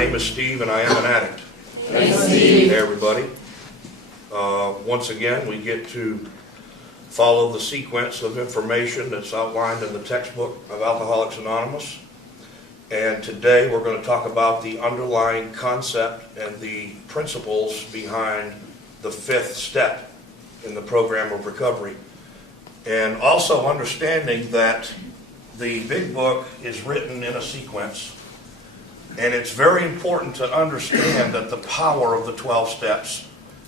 name is Steve, and I am an addict. Hey, Steve. Hey, everybody. Once again, we get to follow the sequence of information that's outlined in the textbook of Alcoholics Anonymous. And today we're going to talk about the underlying concept and the principles behind the fifth step in the program of recovery. And also understanding that the big book is written in a sequence. And it's very important to understand that the power of the 12 steps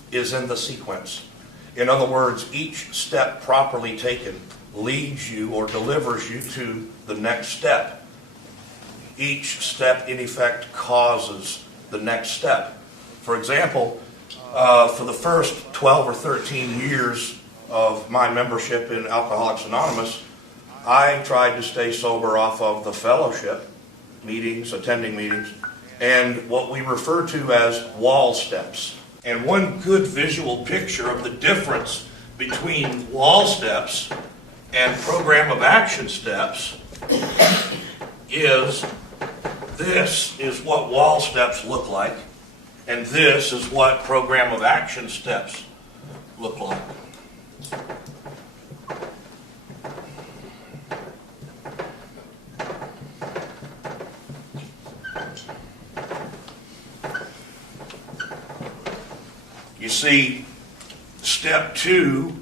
is in the sequence. In other words, each step properly taken leads you or delivers you to the next step. Each step, in effect, causes the next step. For example, for the first 12 or 13 years of my membership in Alcoholics Anonymous, I tried to stay sober off of the fellowship meetings, attending meetings, and what we refer to as wall steps. And one good visual picture of the difference between wall steps and program of action steps is this is what wall steps look like, and this is what program of action steps look like. You see, step 2,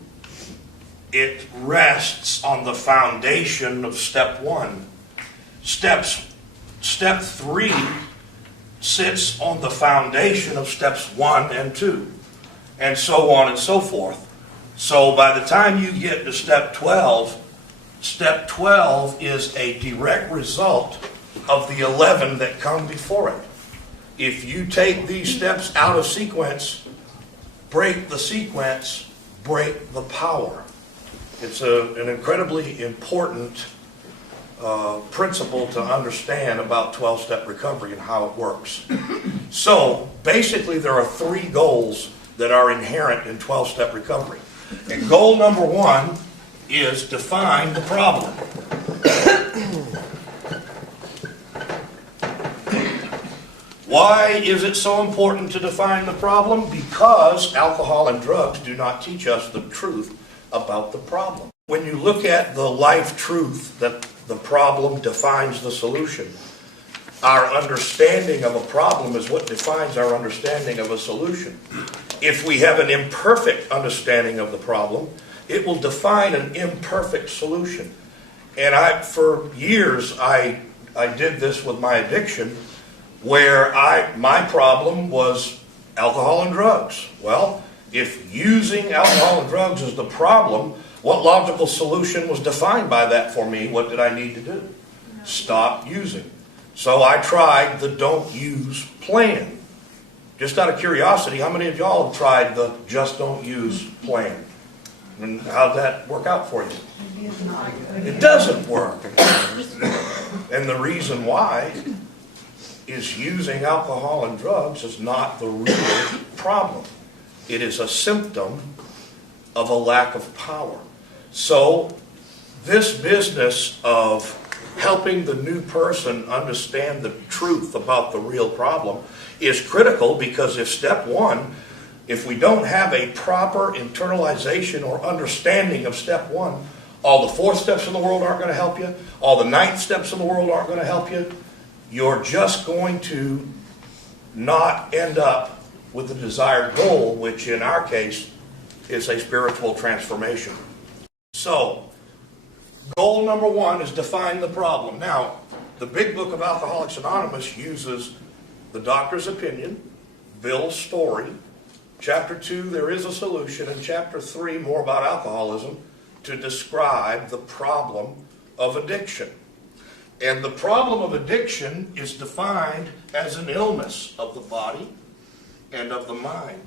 it rests on the foundation of step 1. Step 3 sits on the foundation of steps 1 and 2, and so on and so forth. So by the time you get to step 12 is a direct result of the 11 that come before it. If you take these steps out of sequence, break the sequence, break the power. It's an incredibly important principle to understand about 12-step recovery and how it works. So basically there are 3 goals that are inherent in 12-step recovery. And goal number 1 is define the problem. Why is it so important to define the problem? Because alcohol and drugs do not teach us the truth about the problem. When you look at the life truth that the problem defines the solution, our understanding of a problem is what defines our understanding of a solution. If we have an imperfect understanding of the problem, it will define an imperfect solution. And for years, I did this with my addiction, where my problem was alcohol and drugs. Well, if using alcohol and drugs is the problem, what logical solution was defined by that for me? What did I need to do? Stop using. So I tried the don't use plan. Just out of curiosity, how many of y'all have tried the just don't use plan? And how'd that work out for you? It doesn't work. And the reason why is using alcohol and drugs is not the real problem. It is a symptom of a lack of power. So this business of helping the new person understand the truth about the real problem is critical, because if step 1, if we don't have a proper internalization or understanding of step 1, all the 4 steps in the world aren't going to help you, all the 9 steps in the world aren't going to help you. You're just going to not end up with the desired goal, which in our case is a spiritual transformation. So, goal number 1 is define the problem. Now, the big book of Alcoholics Anonymous uses the doctor's opinion, Bill's story, chapter 2, there is a solution, and chapter 3, more about alcoholism, to describe the problem of addiction. And the problem of addiction is defined as an illness of the body and of the mind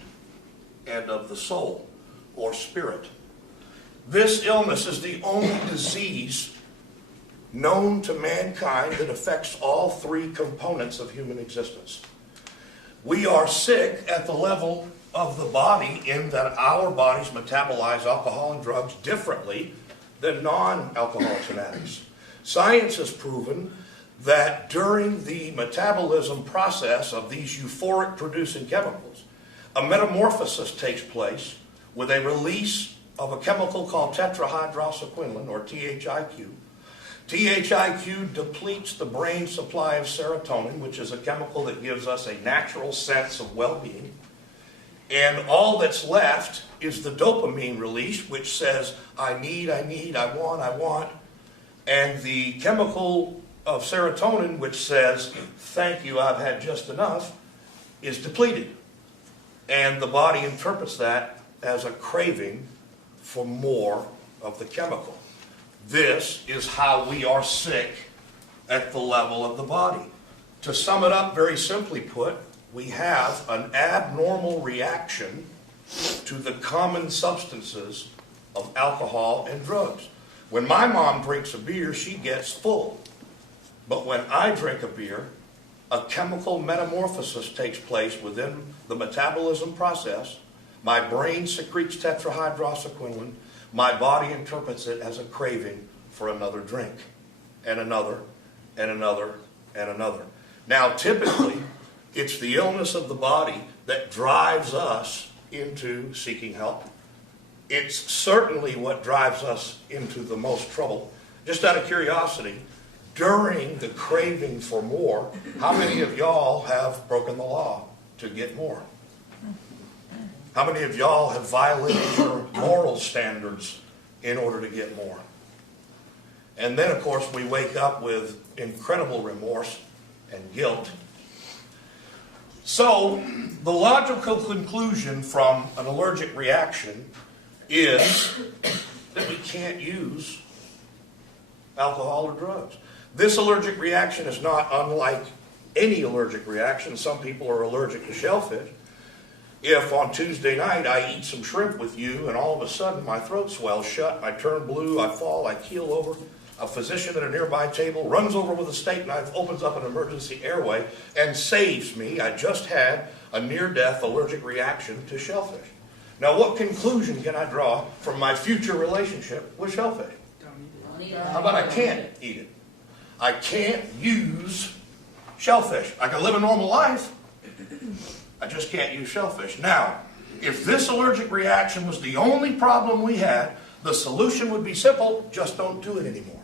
and of the soul or spirit. This illness is the only disease known to mankind that affects all 3 components of human existence. We are sick at the level of the body in that our bodies metabolize alcohol and drugs differently than non-alcoholics and addicts. Science has proven that during the metabolism process of these euphoric producing chemicals, a metamorphosis takes place with a release of a chemical called tetrahydroxyquinoline, or THIQ. THIQ depletes the brain supply of serotonin, which is a chemical that gives us a natural sense of well-being. And all that's left is the dopamine release, which says, I need, I want. And the chemical of serotonin, which says, thank you, I've had just enough, is depleted. And the body interprets that as a craving for more of the chemical. This is how we are sick at the level of the body. To sum it up very simply put, we have an abnormal reaction to the common substances of alcohol and drugs. When my mom drinks a beer, she gets full. But when I drink a beer, a chemical metamorphosis takes place within the metabolism process. My brain secretes tetrahydroxyquinoline. My body interprets it as a craving for another drink, and another, and another, and another. Now, typically, it's the illness of the body that drives us into seeking help. It's certainly what drives us into the most trouble. Just out of curiosity, during the craving for more, how many of y'all have broken the law to get more? How many of y'all have violated your moral standards in order to get more? And then, of course, we wake up with incredible remorse and guilt. So, the logical conclusion from an allergic reaction is that we can't use alcohol or drugs. This allergic reaction is not unlike any allergic reaction. Some people are allergic to shellfish. If on Tuesday night I eat some shrimp with you and all of a sudden my throat swells shut, I turn blue, I fall, I keel over, a physician at a nearby table runs over with a steak knife, opens up an emergency airway, and saves me. I just had a near-death allergic reaction to shellfish. Now, what conclusion can I draw from my future relationship with shellfish? How about I can't eat it? I can't use shellfish. I can live a normal life. I just can't use shellfish. Now, if this allergic reaction was the only problem we had, the solution would be simple: just don't do it anymore.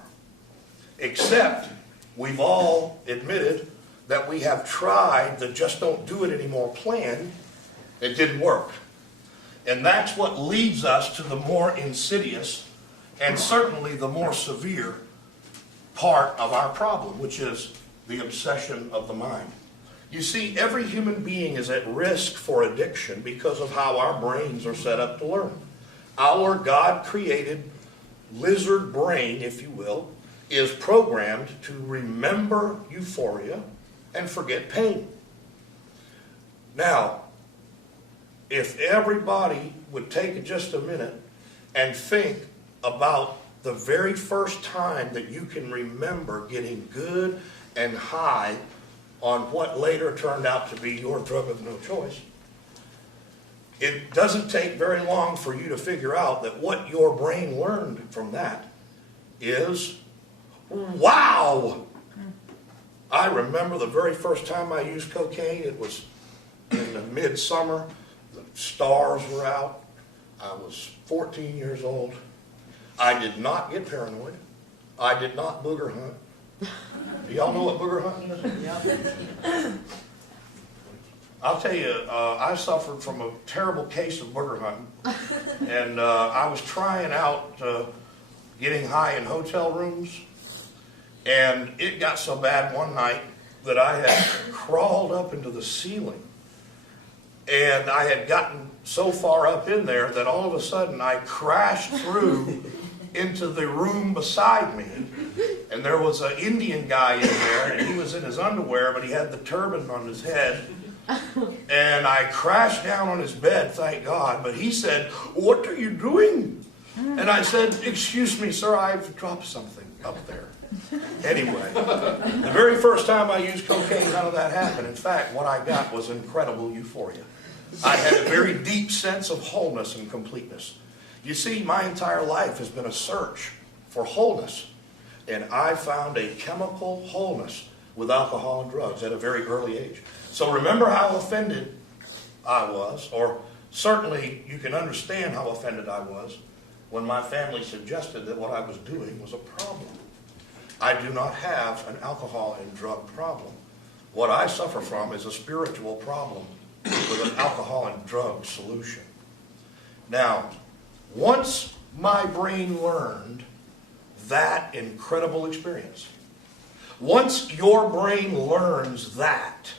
Except we've all admitted that we have tried the just don't do it anymore plan. It didn't work. And that's what leads us to the more insidious and certainly the more severe part of our problem, which is the obsession of the mind. You see, every human being is at risk for addiction because of how our brains are set up to learn. Our God-created lizard brain, if you will, is programmed to remember euphoria and forget pain. Now, if everybody would take just a minute and think about the very first time that you can remember getting good and high on what later turned out to be your drug of no choice, it doesn't take very long for you to figure out that what your brain learned from that is, wow! I remember the very first time I used cocaine. It was in the midsummer. The stars were out. I was 14 years old. I did not get paranoid. I did not booger hunt. Do y'all know what booger hunting is? I'll tell you, I suffered from a terrible case of booger hunting. And I was trying out getting high in hotel rooms. And it got so bad one night that I had crawled up into the ceiling. And I had gotten so far up in there that all of a sudden I crashed through into the room beside me. And there was an Indian guy in there, and he was in his underwear, but he had the turban on his head. And I crashed down on his bed, thank God. But he said, "What are you doing?" And I said, "Excuse me, sir, I've dropped something up there." Anyway, the very first time I used cocaine, none of that happened. In fact, what I got was incredible euphoria. I had a very deep sense of wholeness and completeness. You see, my entire life has been a search for wholeness. And I found a chemical wholeness with alcohol and drugs at a very early age. So remember how offended I was, or certainly you can understand how offended I was when my family suggested that what I was doing was a problem. I do not have an alcohol and drug problem. What I suffer from is a spiritual problem with an alcohol and drug solution. Now, once my brain learned that incredible experience, once your brain learns that,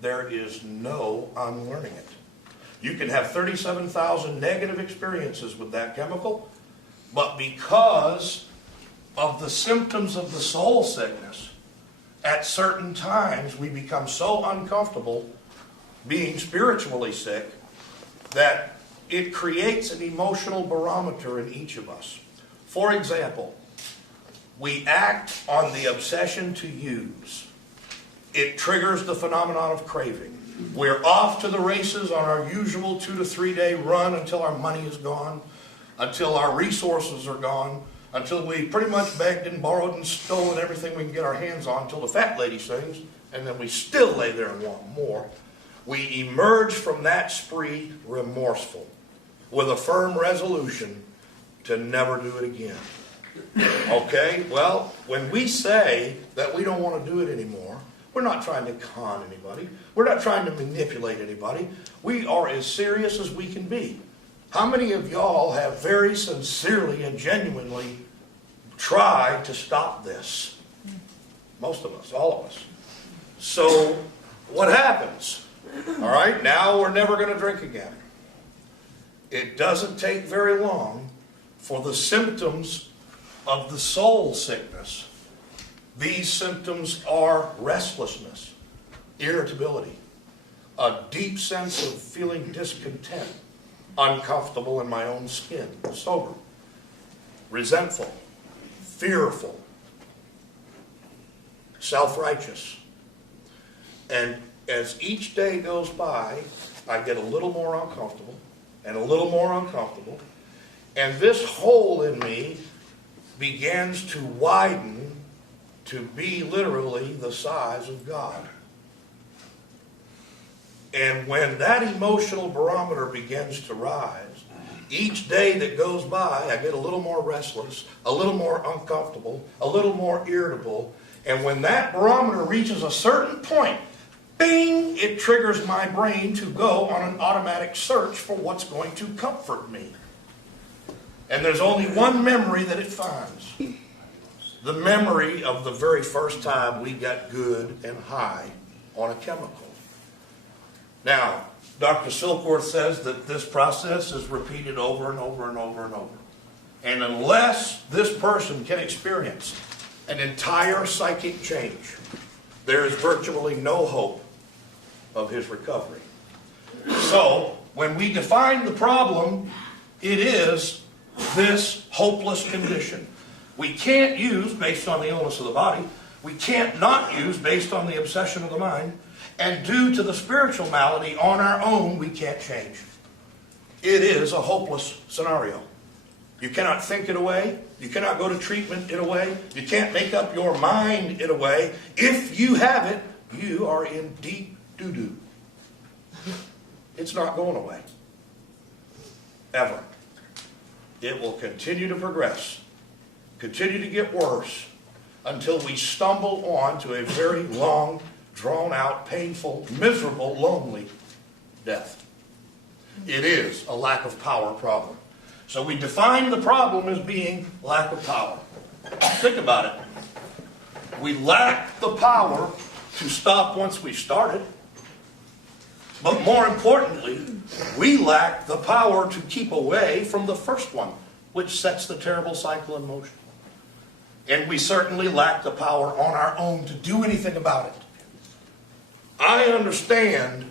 there is no unlearning it. You can have 37,000 negative experiences with that chemical, but because of the symptoms of the soul sickness, at certain times we become so uncomfortable being spiritually sick that it creates an emotional barometer in each of us. For example, we act on the obsession to use. It triggers the phenomenon of craving. We're off to the races on our usual 2 to 3 day run until our money is gone, until our resources are gone, until we pretty much begged and borrowed and stolen everything we can get our hands on until the fat lady sings, and then we still lay there and want more. We emerge from that spree remorseful, with a firm resolution to never do it again. Okay? Well, when we say that we don't want to do it anymore, we're not trying to con anybody. We're not trying to manipulate anybody. We are as serious as we can be. How many of y'all have very sincerely and genuinely tried to stop this? Most of us, all of us. So, what happens? All right, now we're never going to drink again. It doesn't take very long for the symptoms of the soul sickness. These symptoms are restlessness, irritability, a deep sense of feeling discontent, uncomfortable in my own skin, sober, resentful, fearful, self-righteous. And as each day goes by, I get a little more uncomfortable and a little more uncomfortable. And this hole in me begins to widen to be literally the size of God. And when that emotional barometer begins to rise, each day that goes by, I get a little more restless, a little more uncomfortable, a little more irritable. And when that barometer reaches a certain point, bing, it triggers my brain to go on an automatic search for what's going to comfort me. And there's only one memory that it finds. The memory of the very first time we got good and high on a chemical. Now, Dr. Silkworth says that this process is repeated over and over and over and over. And unless this person can experience an entire psychic change, there is virtually no hope of his recovery. So, when we define the problem, it is this hopeless condition. We can't use based on the illness of the body. We can't not use based on the obsession of the mind. And due to the spiritual malady on our own, we can't change. It is a hopeless scenario. You cannot think it away. You cannot go to treatment it away. You can't make up your mind it away. If you have it, you are in deep doo-doo. It's not going away. Ever. It will continue to progress, continue to get worse, until we stumble on to a very long, drawn-out, painful, miserable, lonely death. It is a lack of power problem. So we define the problem as being lack of power. Think about it. We lack the power to stop once we started. But more importantly, we lack the power to keep away from the first one, which sets the terrible cycle in motion. And we certainly lack the power on our own to do anything about it. I understand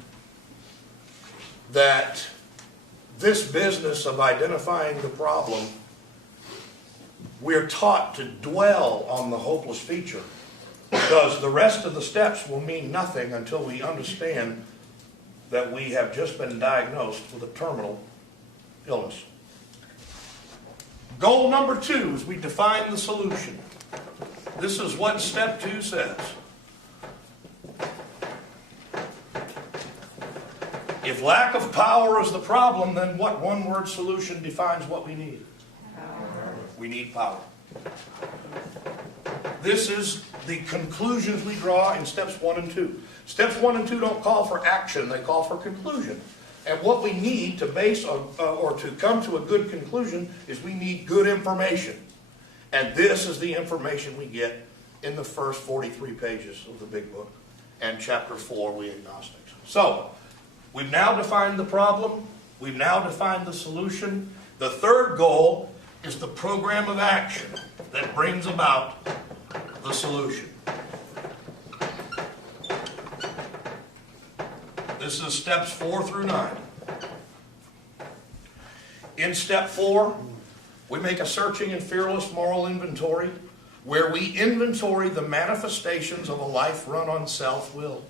that this business of identifying the problem, we're taught to dwell on the hopeless feature, because the rest of the steps will mean nothing until we understand that we have just been diagnosed with a terminal illness. Goal number 2 is we define the solution. This is what step 2 says. If lack of power is the problem, then what one-word solution defines what we need? Power. We need power. This is the conclusions we draw in steps 1 and 2. Steps 1 and 2 don't call for action, they call for conclusion. And what we need to base on, or to come to a good conclusion is we need good information. And this is the information we get in the first 43 pages of the big book and chapter 4, We Agnostics. So, we've now defined the problem. We've now defined the solution. The third goal is the program of action that brings about the solution. This is steps 4 through 9. In step 4, we make a searching and fearless moral inventory where we inventory the manifestations of a life run on self-will.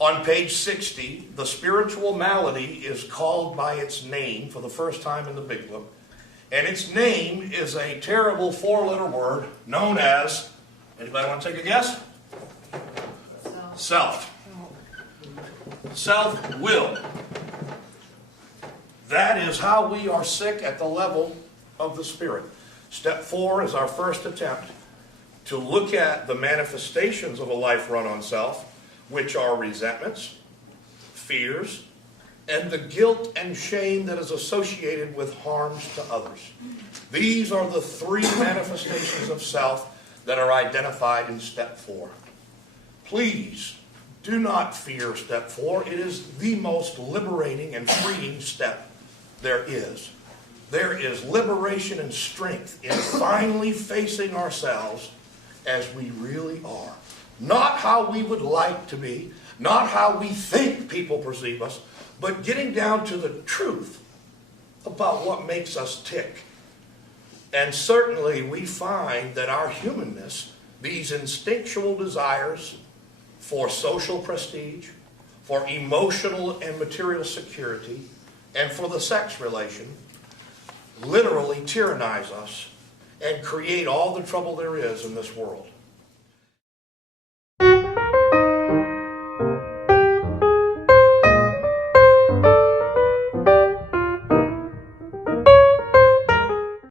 On page 60, the spiritual malady is called by its name for the first time in the Big Book. And its name is a terrible 4-letter word known as, anybody want to take a guess? Self. Self-will. That is how we are sick at the level of the Spirit. Step 4 is our first attempt to look at the manifestations of a life run on self, which are resentments, fears, and the guilt and shame that is associated with harms to others. These are the 3 manifestations of self that are identified in step 4. Please do not fear step 4. It is the most liberating and freeing step there is. There is liberation and strength in finally facing ourselves as we really are. Not how we would like to be, not how we think people perceive us, but getting down to the truth about what makes us tick. And certainly we find that our humanness, these instinctual desires for social prestige, for emotional and material security, and for the sex relation, literally tyrannize us and create all the trouble there is in this world.